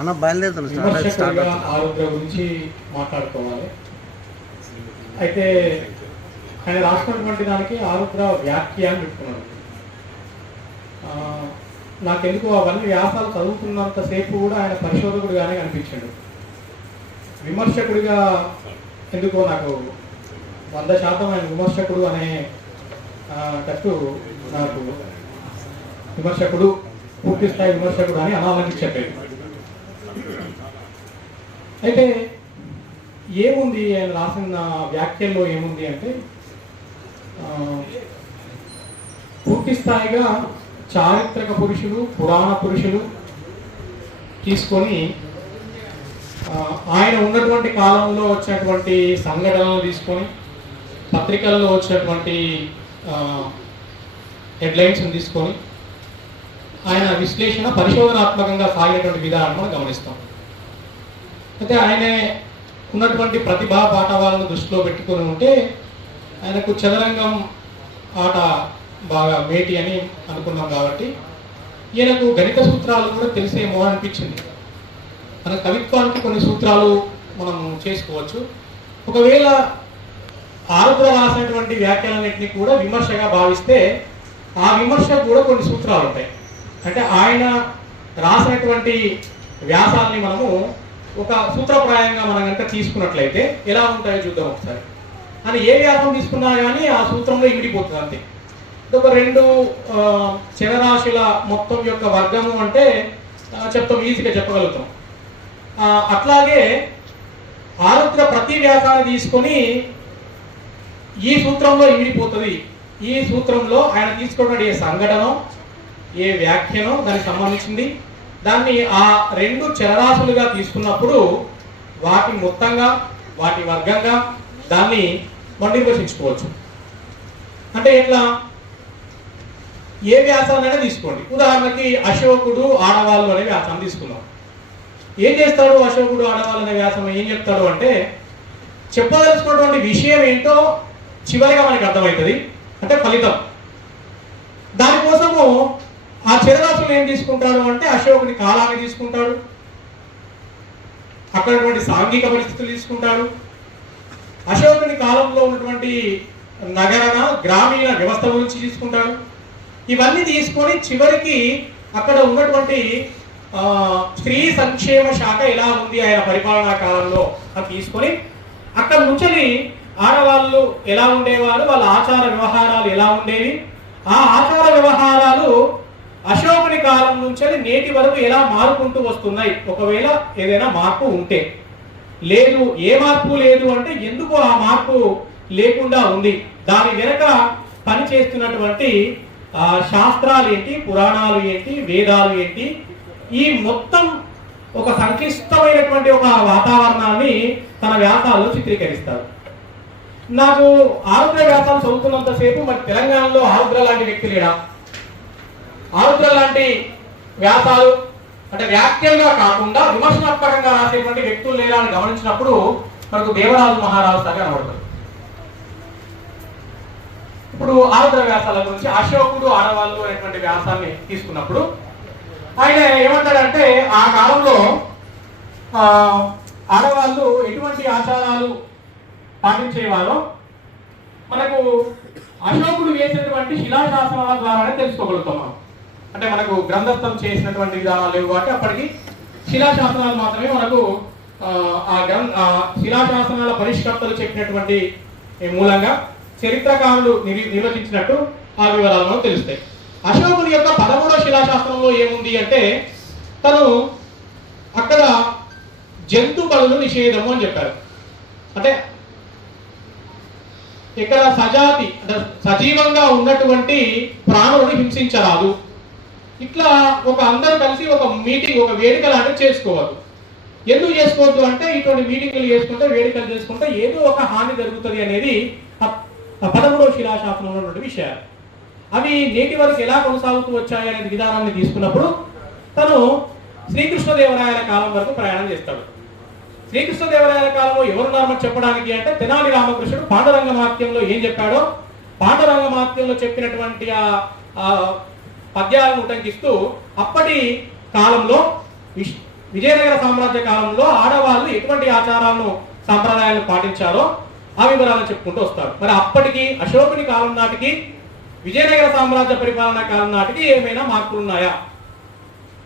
అన్న బయలుదేరుతాను స్టార్ట్ అయితే స్టార్ట్ విమర్శకుడిగా అవుతుంది. ఆరోగ్య గురించి మాట్లాడుకోవాలి. అయితే ఆయన రాసినటువంటి దానికి ఆరుద్ర వ్యాఖ్య అని పెట్టుకున్నాడు నాకెందుకు అవన్నీ వ్యాసాలు చదువుతున్నంతసేపు కూడా ఆయన పరిశోధకుడిగానే కనిపించాడు. విమర్శకుడిగా ఎందుకో నాకు వంద శాతం ఆయన విమర్శకుడు అనే టట్టు నాకు విమర్శకుడు పూర్తి స్థాయి విమర్శకుడు అని అనాలని చెప్పేది. అయితే ఏముంది ఆయన రాసిన వ్యాఖ్యల్లో ఏముంది అంటే పూర్తి స్థాయిగా చారిత్రక పురుషులు పురాణ పురుషులు తీసుకొని ఆయన ఉన్నటువంటి కాలంలో వచ్చినటువంటి సంఘటనలు తీసుకొని పత్రికల్లో వచ్చినటువంటి హెడ్లైన్స్ తీసుకొని ఆయన విశ్లేషణ పరిశోధనాత్మకంగా సాగినటువంటి విధానం మనం గమనిస్తాం. అయితే ఆయన ఉన్నటువంటి ప్రతిభా పాఠవాలను దృష్టిలో పెట్టుకొని ఉంటే ఆయనకు చదరంగం ఆట బాగా మేటి అని అనుకున్నాం కాబట్టి ఈయనకు గణిత సూత్రాలు కూడా తెలిసేమో అనిపించింది. మన కవిత్వానికి కొన్ని సూత్రాలు మనం చేసుకోవచ్చు. ఒకవేళ ఆరుద్ర రాసినటువంటి వ్యాఖ్యలన్నింటినీ కూడా విమర్శగా భావిస్తే ఆ విమర్శకు కూడా కొన్ని సూత్రాలు ఉంటాయి అంటే ఆయన రాసినటువంటి వ్యాసాలని మనము ఒక సూత్రప్రాయంగా మనం కనుక తీసుకున్నట్లయితే ఎలా ఉంటాయో చూద్దాం ఒకసారి. అని ఏ వ్యాసం తీసుకున్నా కానీ ఆ సూత్రంలో ఇమిడిపోతుంది అంతే. ఒక రెండు ఆ, చరరాశుల మొత్తం యొక్క వర్గము అంటే చెప్తాం ఈజీగా చెప్పగలుగుతాం. అట్లాగే ఆరుద్ర ప్రతి వ్యాసాన్ని తీసుకొని ఈ సూత్రంలో ఇమిడిపోతుంది. ఈ సూత్రంలో ఆయన తీసుకున్న ఏ సంఘటన ఏ వ్యాఖ్యనో దానికి సంబంధించింది. దాన్ని ఆ రెండు చలరాశులుగా తీసుకున్నప్పుడు వాటి మొత్తంగా వాటి వర్గంగా దాన్ని మనం నిర్వచించుకోవచ్చు అంటే ఎట్లా? ఏ వ్యాసాన్నైనా తీసుకోండి. ఉదాహరణకి అశోకుడు ఆడవాళ్ళు అనే వ్యాసం తీసుకున్నాం ఏం చేస్తాడు అశోకుడు ఆడవాళ్ళు అనే వ్యాసం? ఏం చెప్తాడు అంటే చెప్పదలుచుకున్నటువంటి విషయం ఏంటో చివరిగా మనకి అర్థమవుతుంది. అంటే ఫలితం. దానికోసము చిరరాశులు ఏం తీసుకుంటాడు అంటే అశోకుని కాలాన్ని తీసుకుంటాడు. అక్కడటువంటి సాంఘిక పరిస్థితులు తీసుకుంటాడు అశోకుని కాలంలో ఉన్నటువంటి నగరన గ్రామీణ వ్యవస్థ గురించి తీసుకుంటాడు ఇవన్నీ తీసుకొని చివరికి అక్కడ ఉన్నటువంటి స్త్రీ సంక్షేమ శాఖ ఎలా ఉంది ఆయన పరిపాలనా కాలంలో అది తీసుకొని అక్కడ నుంచి ఆడవాళ్ళు ఎలా ఉండేవారు వాళ్ళ ఆచార వ్యవహారాలు ఎలా ఉండేవి. ఆ ఆచార వ్యవహారాలు అశోకుని కాలం నుంచి నేటి వరకు ఎలా మారుకుంటూ వస్తున్నాయి? ఒకవేళ ఏదైనా మార్పు ఉంటే. లేదు ఏ మార్పు లేదు అంటే ఎందుకు ఆ మార్పు లేకుండా ఉంది? దాని వెనక పని చేస్తున్నటువంటి శాస్త్రాలు ఏంటి పురాణాలు ఏంటి వేదాలు ఏంటి? ఈ మొత్తం ఒక సంక్లిష్టమైనటువంటి ఒక వాతావరణాన్ని తన వ్యాసాల్లో చిత్రీకరిస్తారు. నాకు ఆరుద్ర వ్యాసాలు చదువుతున్నంతసేపు మరి తెలంగాణలో ఆరుద్ర లాంటి వ్యక్తి లేడా? ఆరుద్ర లాంటి వ్యాసాలు అంటే వ్యాఖ్యలుగా కాకుండా విమర్శనాత్మకంగా రాసేటువంటి వ్యక్తులు లేరా అని గమనించినప్పుడు మనకు దేవరాజు మహారాజు సార్ కనబడుతుంది ఇప్పుడు ఆరుద్ర వ్యాసాల గురించి అశోకుడు ఆడవాళ్ళు అనేటువంటి వ్యాసాన్ని తీసుకున్నప్పుడు ఆయన ఏమంటాడంటే ఆ కాలంలో ఆడవాళ్ళు ఎటువంటి ఆచారాలు పాటించేవారో మనకు అశోకుడు వేసినటువంటి శిలాశాసనాల ద్వారానే తెలుసుకోగలుగుతాం మనం. అంటే మనకు గ్రంథస్థం చేసినటువంటి విధానాలు లేవు కాబట్టి అప్పటికి శిలాశాసనాలు మాత్రమే మనకు ఆ, ఆ గ్రంథ శిలాశాసనాల పరిష్కర్తలు చెప్పినటువంటి మూలంగా చరిత్రకారులు నిర్- నిర్వచించినట్టు ఆ వివరాలు మనకు తెలుస్తాయి. అశోకుని యొక్క పదమూడవ శిలాశాస్త్రంలో ఏముంది అంటే తను అక్కడ జంతు బలులు నిషేధము అని చెప్పారు. అంటే ఇక్కడ సజాతి అంటే సజీవంగా ఉన్నటువంటి ప్రాణులను హింసించరాదు. ఇట్లా ఒక అందరూ కలిసి ఒక మీటింగ్ ఒక వేడుక లాంటివి చేసుకోవద్దు ఎందుకు చేసుకోవద్దు అంటే ఇటువంటి మీటింగ్లు చేసుకుంటే వేడుకలు చేసుకుంటే ఏదో ఒక హాని జరుగుతుంది అనేది పదమూడవ శిలాశాసనంలో ఉన్నటువంటి విషయాలు. అవి నేటి వరకు ఎలా కొనసాగుతూ వచ్చాయి అనే విధానాన్ని తీసుకున్నప్పుడు తను శ్రీకృష్ణదేవరాయల కాలం వరకు ప్రయాణం చేస్తాడు. శ్రీకృష్ణదేవరాయల కాలంలో ఎవరున్నారని చెప్పడానికి అంటే తెనాలి రామకృష్ణుడు పాండరంగ మాత్యంలో ఏం చెప్పాడో పాండరంగ మాత్యంలో చెప్పినటువంటి ఆ పద్యాలను ఉటంకిస్తూ అప్పటి కాలంలో విష్- విజయనగర సామ్రాజ్య కాలంలో ఆడవాళ్ళు ఎటువంటి ఆచారాలను సాంప్రదాయాలను పాటించారో ఆ వివరాలను చెప్పుకుంటూ వస్తారు. మరి అప్పటికి అశోకుని కాలం నాటికి విజయనగర సామ్రాజ్య పరిపాలనా కాలం నాటికి ఏమైనా మార్పులు ఉన్నాయా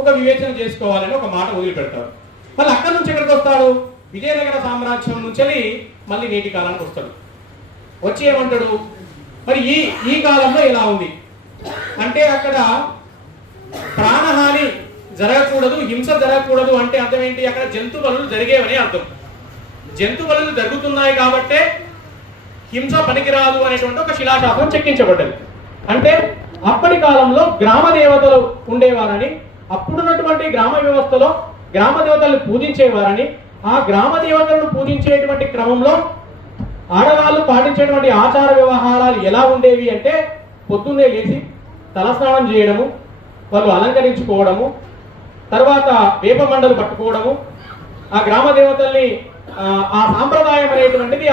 ఒక వివేచన చేసుకోవాలని ఒక మాట వదిలిపెడతారు. మళ్ళీ అక్కడి నుంచి ఎక్కడికి వస్తాడు? విజయనగర సామ్రాజ్యం నుంచి మళ్ళీ నేటి కాలానికి వస్తాడు. వచ్చి ఏమంటాడు? మరి ఈ ఈ కాలంలో ఇలా ఉంది? అంటే అక్కడ ప్రాణహాని జరగకూడదు హింస జరగకూడదు అంటే అర్థం ఏంటి? అక్కడ జంతు బలులు జరిగేవని అర్థం. జంతు బలులు జరుగుతున్నాయి కాబట్టే హింస పనికిరాదు అనేటువంటి ఒక శిలాశాసనం చెక్కించబడ్డది. అంటే అప్పటి కాలంలో గ్రామ దేవతలు ఉండేవారని అప్పుడున్నటువంటి గ్రామ వ్యవస్థలో గ్రామ దేవతలను పూజించేవారని ఆ గ్రామ దేవతలను పూజించేటువంటి క్రమంలో ఆడవాళ్ళు పాటించేటువంటి ఆచార వ్యవహారాలు ఎలా ఉండేవి అంటే పొద్దున్నే లేచి తలస్నానం చేయడము వాళ్ళు అలంకరించుకోవడము తర్వాత వేప మండలు పట్టుకోవడము ఆ గ్రామ దేవతల్ని ఆ, సాంప్రదాయం అనేటువంటిది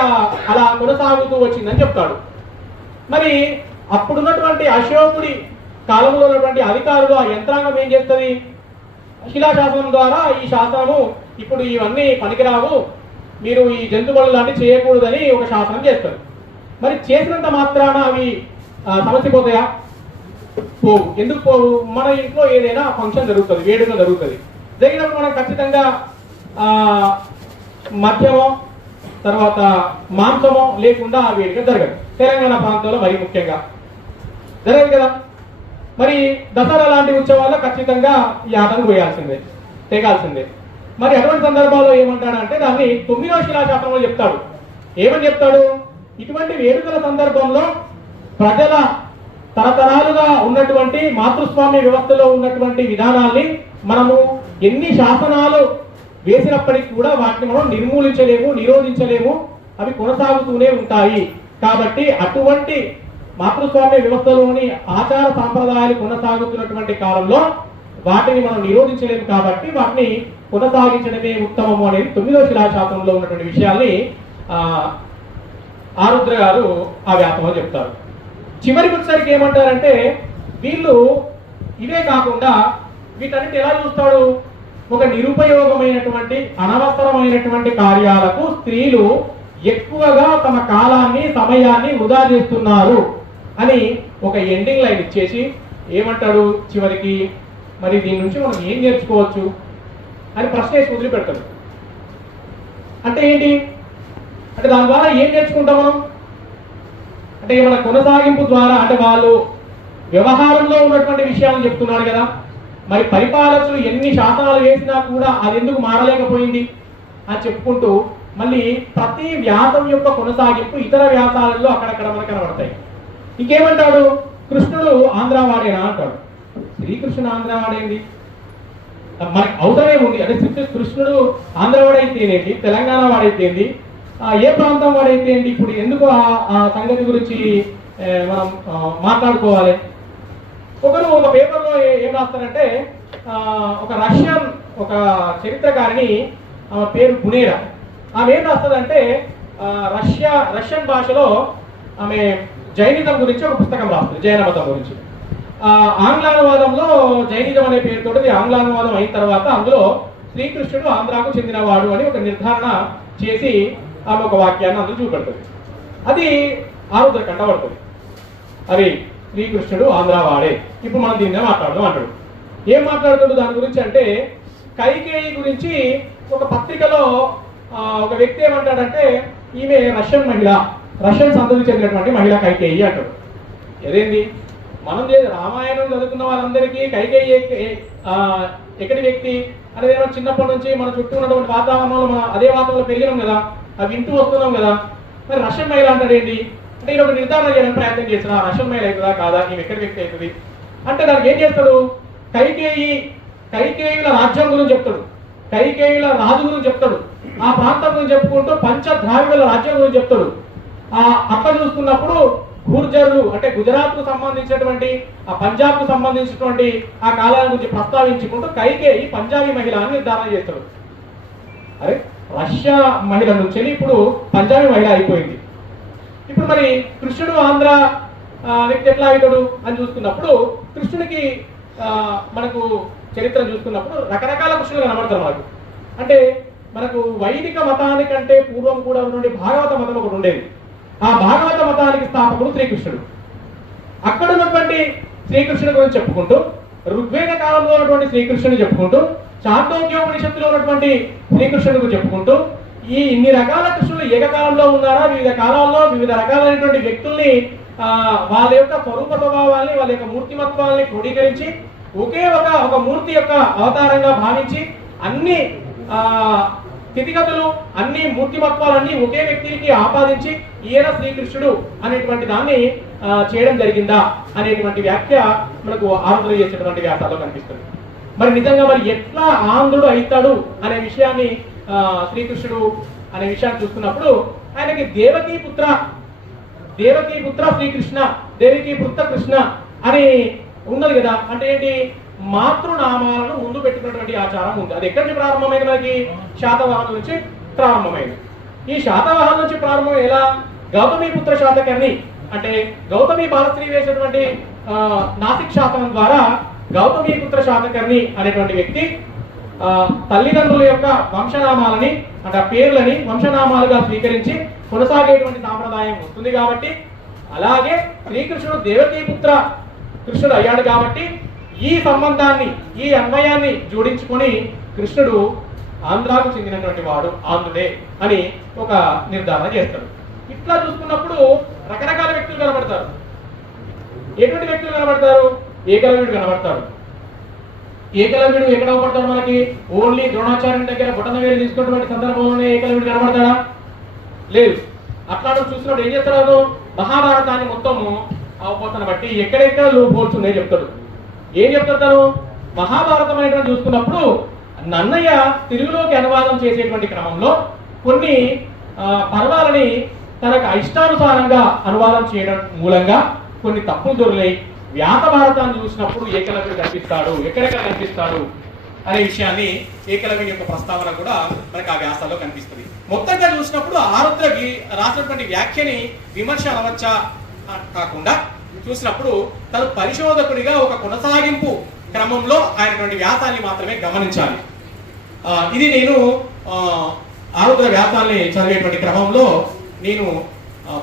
అలా కొనసాగుతూ వచ్చిందని చెప్తాడు. మరి అప్పుడున్నటువంటి అశోకుడి కాలంలో ఉన్నటువంటి అధికారులు ఆ యంత్రాంగం ఏం చేస్తుంది? శిలాశాసనం ద్వారా ఈ శాసనము ఇప్పుడు ఇవన్నీ పనికిరావు మీరు ఈ జంతువులు లాంటివి చేయకూడదని ఒక శాసనం చేస్తారు మరి చేసినంత మాత్రాన అవి సమస్య పోతాయా పోవు ఎందుకు పోవు? మన ఇంట్లో ఏదైనా ఫంక్షన్ జరుగుతుంది వేడుక జరుగుతుంది. జరిగినప్పుడు మనం ఖచ్చితంగా మద్యమో తర్వాత మాంసమో లేకుండా ఆ వేడుక జరగదు. తెలంగాణ ప్రాంతంలో మరి ముఖ్యంగా. జరగదు కదా? మరి దసరా లాంటి ఉత్సవాల్లో ఖచ్చితంగా ఈ ఆటను పోయాల్సిందే తెగాల్సిందే. మరి అటువంటి సందర్భాల్లో ఏమంటాడంటే దాన్ని తొమ్మిదవ శిలాశాసనంలో చెప్తాడు. ఏమని చెప్తాడు? ఇటువంటి వేడుకల సందర్భంలో ప్రజల తరతరాలుగా ఉన్నటువంటి మాతృస్వామ్య వ్యవస్థలో ఉన్నటువంటి విధానాల్ని మనము ఎన్ని శాసనాలు వేసినప్పటికీ కూడా వాటిని మనం నిర్మూలించలేము నిరోధించలేము అవి కొనసాగుతూనే ఉంటాయి. కాబట్టి అటువంటి మాతృస్వామ్య వ్యవస్థలోని ఆచార సాంప్రదాయాలు కొనసాగుతున్నటువంటి కాలంలో వాటిని మనం నిరోధించలేము కాబట్టి వాటిని కొనసాగించడమే ఉత్తమము అనేది తొమ్మిదవ శిలాశాసనంలో ఉన్నటువంటి విషయాల్ని ఆరుద్ర గారు ఆ వ్యాసంలో చెప్తారు. చివరికి వచ్చేసరికి ఏమంటారంటే వీళ్ళు ఇవే కాకుండా వీటన్నిటి ఎలా చూస్తాడు? ఒక నిరుపయోగమైనటువంటి అనవసరమైనటువంటి కార్యాలకు స్త్రీలు ఎక్కువగా తమ కాలాన్ని సమయాన్ని వృధా చేస్తున్నారు అని ఒక ఎండింగ్ లైన్ ఇచ్చేసి ఏమంటాడు చివరికి? మరి దీని నుంచి మనం ఏం నేర్చుకోవచ్చు? అని ప్రశ్న వేసి వదిలిపెడతాడు. అంటే ఏంటి? అంటే దాని ద్వారా ఏం నేర్చుకుంటాం మనం? అంటే మన కొనసాగింపు ద్వారా అంటే వాళ్ళు వ్యవహారంలో ఉన్నటువంటి విషయాలను చెప్తున్నారు కదా. మరి పరిపాలకులు ఎన్ని శాసనాలు వేసినా కూడా అది ఎందుకు మారలేకపోయింది అని చెప్పుకుంటూ మళ్ళీ ప్రతి వ్యాసం యొక్క కొనసాగింపు ఇతర వ్యాసాలలో అక్కడక్కడ మనకు కనబడతాయి. ఇంకేమంటాడు? కృష్ణుడు ఆంధ్రవాడేనా అంటాడు. శ్రీకృష్ణుడు ఆంధ్రవాడేంది? మరి అవసరమే ఉంది. అంటే కృష్ణుడు ఆంధ్రవాడైతేనేంటి తెలంగాణ వాడైతేంది? ఏ ప్రాంతం వాడైతేంటి ఇప్పుడు ఎందుకు ఆ- ఆ సంగతి గురించి మనం మాట్లాడుకోవాలి? ఒకరు ఒక పేపర్లో ఏ- ఏం రాస్తారంటే ఒక రష్యన్ ఒక చరిత్రకారిని ఆమె పేరు గునేరా ఆమె ఏం రాస్తుందంటే రష్యా రష్యన్ భాషలో ఆమె జైనిజం గురించి ఒక పుస్తకం రాస్తుంది జైన మతం గురించి ఆంగ్లానువాదంలో జైనిజం అనే పేరుతోటి ఆంగ్లానువాదం అయిన తర్వాత అందులో శ్రీకృష్ణుడు ఆంధ్రాకు చెందినవాడు అని ఒక నిర్ధారణ చేసి ఆమె ఒక వాక్యాన్ని అందులో చూపెడుతుంది అది ఆరుద్ర కంటపడుతుంది అరే శ్రీకృష్ణుడు ఆంధ్రావాడే ఇప్పుడు మనం దీన్నే మాట్లాడదాం అంటాడు. ఏం మాట్లాడుతాడు దాని గురించి అంటే కైకేయి గురించి ఒక పత్రికలో ఆ, ఒక వ్యక్తి ఏమంటాడంటే ఈమె రష్యన్ మహిళ రష్యన్ సంతతి చెందినటువంటి మహిళ కైకేయి అంటాడు. ఏదేంది? మనం రామాయణం చదువుకున్న వాళ్ళందరికీ కైకేయి ఆ, ఎక్కడి వ్యక్తి? అనేది ఏమో చిన్నప్పటి నుంచి మన చుట్టూ ఉన్నటువంటి వాతావరణంలో మనం అదే వాతావరణంలో పెరిగినాం కదా. అవి వింటూ వస్తున్నాం కదా. మరి రష్యన్ మహిళ అంటాడు ఏంటి? అంటే ఈయన ఒక నిర్ధారణ చేయడానికి ప్రయత్నం చేసిన రష్యన్ మహిళ అవుతుందా కాదా? ఈమె ఎక్కడ వ్యక్తి అవుతుంది. అంటే దానికి ఏం చేస్తాడు కైకేయి కైకేయుల రాజ్యం గురించి చెప్తాడు. కైకేయుల రాజు గురించి చెప్తాడు. ఆ ప్రాంతం గురించి చెప్పుకుంటూ పంచద్రావిడుల రాజ్యం గురించి చెప్తాడు. ఆ అట్లా చూసుకున్నప్పుడు గుర్జర్లు అంటే గుజరాత్కు సంబంధించినటువంటి ఆ పంజాబ్కు సంబంధించినటువంటి ఆ కాలాల గురించి ప్రస్తావించుకుంటూ కైకేయి పంజాబీ మహిళ అని నిర్ధారణ చేస్తాడు. అరే రష్యా మహిళ నుంచి ఇప్పుడు పంజాబీ మహిళ అయిపోయింది. ఇప్పుడు మరి కృష్ణుడు ఆంధ్ర వ్యక్తి ఎట్లా అవుతాడు అని చూసుకున్నప్పుడు కృష్ణుడికి మనకు చరిత్ర చూసుకున్నప్పుడు రకరకాల కృష్ణులు కనబడతారు మనకు. అంటే మనకు వైదిక మతానికంటే పూర్వం కూడా ఉన్నటువంటి భాగవత మతం ఒకటి ఉండేది. ఆ భాగవత మతానికి స్థాపకుడు శ్రీకృష్ణుడు. అక్కడ ఉన్నటువంటి శ్రీకృష్ణుడి గురించి చెప్పుకుంటూ ఋగ్వేద కాలంలో ఉన్నటువంటి శ్రీకృష్ణుని చెప్పుకుంటూ చాందోగ్యోపనిషత్తులో ఉన్నటువంటి శ్రీకృష్ణుడి గురించి చెప్పుకుంటూ ఈ ఇన్ని రకాల కృష్ణులు ఏకకాలంలో ఉన్నారా వివిధ కాలాల్లో వివిధ రకాలైనటువంటి వ్యక్తుల్ని వాళ్ళ యొక్క స్వరూప స్వభావాల్ని వాళ్ళ యొక్క మూర్తిమత్వాల్ని క్రోడీకరించి ఒకే ఒక ఒక మూర్తి యొక్క అవతారంగా భావించి అన్ని ఆ స్థితిగతులు అన్ని మూర్తిమత్వాలన్నీ ఒకే వ్యక్తికి ఆపాదించి ఈయన శ్రీకృష్ణుడు అనేటువంటి దాన్ని చేయడం జరిగిందా అనేటువంటి వ్యాఖ్య మనకు ఆరోపణ చేసేటువంటి వ్యాసాల్లో కనిపిస్తుంది. మరి నిజంగా మరి ఎట్లా ఆంధ్రుడు అవుతాడు అనే విషయాన్ని శ్రీకృష్ణుడు అనే విషయాన్ని చూస్తున్నప్పుడు ఆయనకి దేవకీ పుత్ర దేవకీ పుత్ర శ్రీకృష్ణ దేవికి పుత్ర కృష్ణ అని ఉన్నది కదా. అంటే ఏంటి? మాతృనామాలను ముందు పెట్టుకున్నటువంటి ఆచారం ఉంది. అది ఎక్కడి నుంచి ప్రారంభమైంది మనకి? శాతవాహనం నుంచి ప్రారంభమైంది. ఈ శాతవాహనం నుంచి ప్రారంభం ఎలా? గౌతమి పుత్ర శాతకర్ణి అంటే గౌతమి బాలశ్రీ వేసినటువంటి నాసిక్ శాతం ద్వారా గౌతమి పుత్ర శాతకర్ణి అనేటువంటి వ్యక్తి ఆ, తల్లిదండ్రుల యొక్క వంశనామాలని అంటే పేర్లని వంశనామాలుగా స్వీకరించి కొనసాగేటువంటి సాంప్రదాయం వస్తుంది కాబట్టి అలాగే శ్రీకృష్ణుడు దేవకీపుత్ర కృష్ణుడు అయ్యాడు కాబట్టి ఈ సంబంధాన్ని ఈ అన్వయాన్ని జోడించుకొని కృష్ణుడు ఆంధ్రాకు చెందినటువంటి వాడు ఆంధ్రుడే అని ఒక నిర్ధారణ చేస్తాడు. ఇట్లా చూసుకున్నప్పుడు రకరకాల వ్యక్తులు కనబడతారు. ఎటువంటి వ్యక్తులు కనబడతారు? ఏకలవ్యుడు కనబడతాడు. ఏకలవ్యుడు ఎక్కడ అవపడతాడు మనకి? ఓన్లీ ద్రోణాచార్యుని దగ్గర బొటన వేలు తీసుకున్నటువంటి సందర్భంలోనే ఏకలవ్యుడు కనబడతాడా? లేదు. అట్లా చూసినప్పుడు ఏం చేస్తాడు మహాభారతాన్ని మొత్తము అవపోతను బట్టి ఎక్కడెక్కడ లోపోల్స్ ఉన్నాయో చెప్తాడు. ఏం చెప్తాడు తను మహాభారతం అనేటువంటి చూసుకున్నప్పుడు నన్నయ్య తెలుగులోకి అనువాదం చేసేటువంటి క్రమంలో కొన్ని పర్వాలని తనకు ఇష్టానుసారంగా అనువాదం చేయడం మూలంగా కొన్ని తప్పులు దొరికాయి. వ్యాస భారతాన్ని చూసినప్పుడు ఏకలవ్యుడు కనిపిస్తాడు ఎక్కడెక్కడ కనిపిస్తాడు అనే విషయాన్ని ఏకలవ్యుని యొక్క ప్రస్తావన కూడా మనకి ఆ వ్యాసాల్లో కనిపిస్తుంది. మొత్తంగా చూసినప్పుడు ఆరుద్రకి రాసినటువంటి వ్యాఖ్యని విమర్శ అనవచ్చా కాకుండా చూసినప్పుడు తను పరిశోధకుడిగా ఒక కొనసాగింపు క్రమంలో ఆయనటువంటి వ్యాసాన్ని మాత్రమే గమనించాలి. ఇది నేను ఆరుద్ర వ్యాసాల్ని చదివేటువంటి క్రమంలో నేను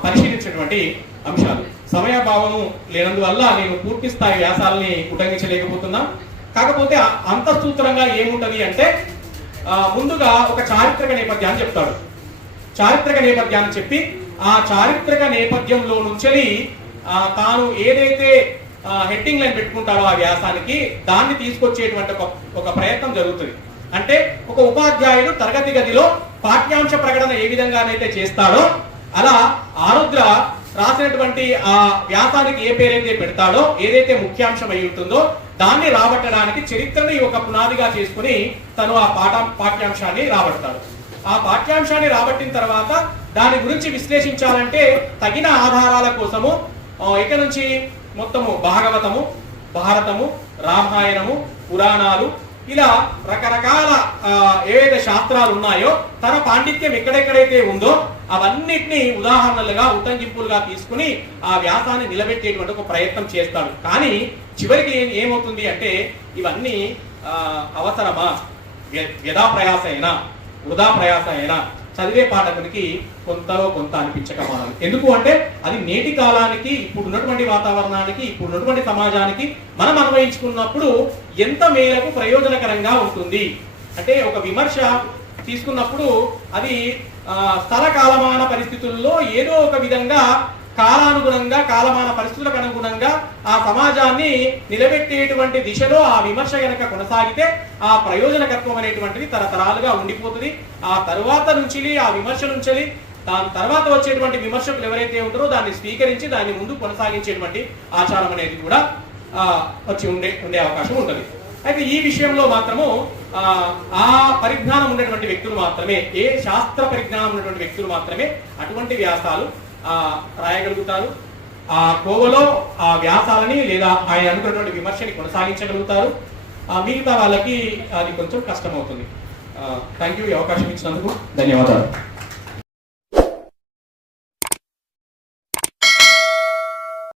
పరిశీలించినటువంటి అంశాలు. సమయాభావము లేనందువల్ల నేను పూర్తి స్థాయి వ్యాసాలని ఉటంకించలేకపోతున్నా కాకపోతే అంతఃసూత్రంగా ఏముంటది అంటే ముందుగా ఒక చారిత్రక నేపథ్యాన్ని చెప్తాడు. చారిత్రక నేపథ్యాన్ని చెప్పి ఆ చారిత్రక నేపథ్యంలో నుంచి తాను ఏదైతే హెడ్డింగ్ లైన్ పెట్టుకుంటాడో ఆ వ్యాసానికి దాన్ని తీసుకొచ్చేటువంటి ఒక ఒక ప్రయత్నం జరుగుతుంది. అంటే ఒక ఉపాధ్యాయుడు తరగతి గదిలో పాఠ్యాంశ ప్రకటన ఏ విధంగానైతే చేస్తాడో అలా ఆరుద్ర రాసినటువంటి ఆ వ్యాసానికి ఏ పేరైతే పెడతాడో ఏదైతే ముఖ్యాంశం అయి ఉంటుందో దాన్ని రాబట్టడానికి చరిత్రని ఒక పునాదిగా చేసుకుని తను ఆ పాఠ పాఠ్యాంశాన్ని రాబడతాడు. ఆ పాఠ్యాంశాన్ని రాబట్టిన తర్వాత దాని గురించి విశ్లేషించాలంటే తగిన ఆధారాల కోసము ఇక నుంచి మొత్తము భాగవతము భారతము రామాయణము పురాణాలు ఇలా రకరకాల ఏవైతే శాస్త్రాలు ఉన్నాయో తన పాండిత్యం ఎక్కడెక్కడైతే ఉందో అవన్నిటిని ఉదాహరణలుగా ఉటంకింపులుగా తీసుకుని ఆ వ్యాసాన్ని నిలబెట్టేటువంటి ఒక ప్రయత్నం చేస్తాడు. కానీ చివరికి ఏమవుతుంది అంటే ఇవన్నీ ఆ, అవసరమా? వ్య- వ్యధా ప్రయాస అయినా వృధా ప్రయాస అయినా చదివే పాఠకునికి కొంతలో కొంత అనిపించకపోవడం ఎందుకు అంటే అది నేటి కాలానికి ఇప్పుడు ఉన్నటువంటి వాతావరణానికి ఇప్పుడు ఉన్నటువంటి సమాజానికి మనం అన్వయించుకున్నప్పుడు ఎంత మేరకు ప్రయోజనకరంగా ఉంటుంది? అంటే ఒక విమర్శ తీసుకున్నప్పుడు అది స్థల కాలమాన పరిస్థితుల్లో ఏదో ఒక విధంగా కాలానుగుణంగా కాలమాన పరిస్థితులకు అనుగుణంగా ఆ సమాజాన్ని నిలబెట్టేటువంటి దిశలో ఆ విమర్శ గనక కొనసాగితే ఆ ప్రయోజనకత్వం అనేటువంటిది తరతరాలుగా ఉండిపోతుంది. ఆ తరువాత నుంచి ఆ విమర్శ నుంచి దాని తర్వాత వచ్చేటువంటి విమర్శకులు ఎవరైతే ఉంటారో దాన్ని స్వీకరించి దాన్ని ముందు కొనసాగించేటువంటి ఆచారం అనేది కూడా వచ్చి ఉండే ఉండే అవకాశం ఉంటుంది. అయితే ఈ విషయంలో మాత్రము ఆ, పరిజ్ఞానం ఉన్నటువంటి వ్యక్తులు మాత్రమే ఏ శాస్త్ర పరిజ్ఞానం ఉన్నటువంటి వ్యక్తులు మాత్రమే అటువంటి వ్యాసాలు ఆ, రాయగలుగుతారు. ఆ కోవలో ఆ వ్యాసాలని లేదా ఆయన అనుకున్నటువంటి విమర్శని కొనసాగించగలుగుతారు. ఆ, మిగతా వాళ్ళకి అది కొంచెం కష్టమవుతుంది. థ్యాంక్ యూ ఈ అవకాశం ఇచ్చినందుకు. ధన్యవాదాలు.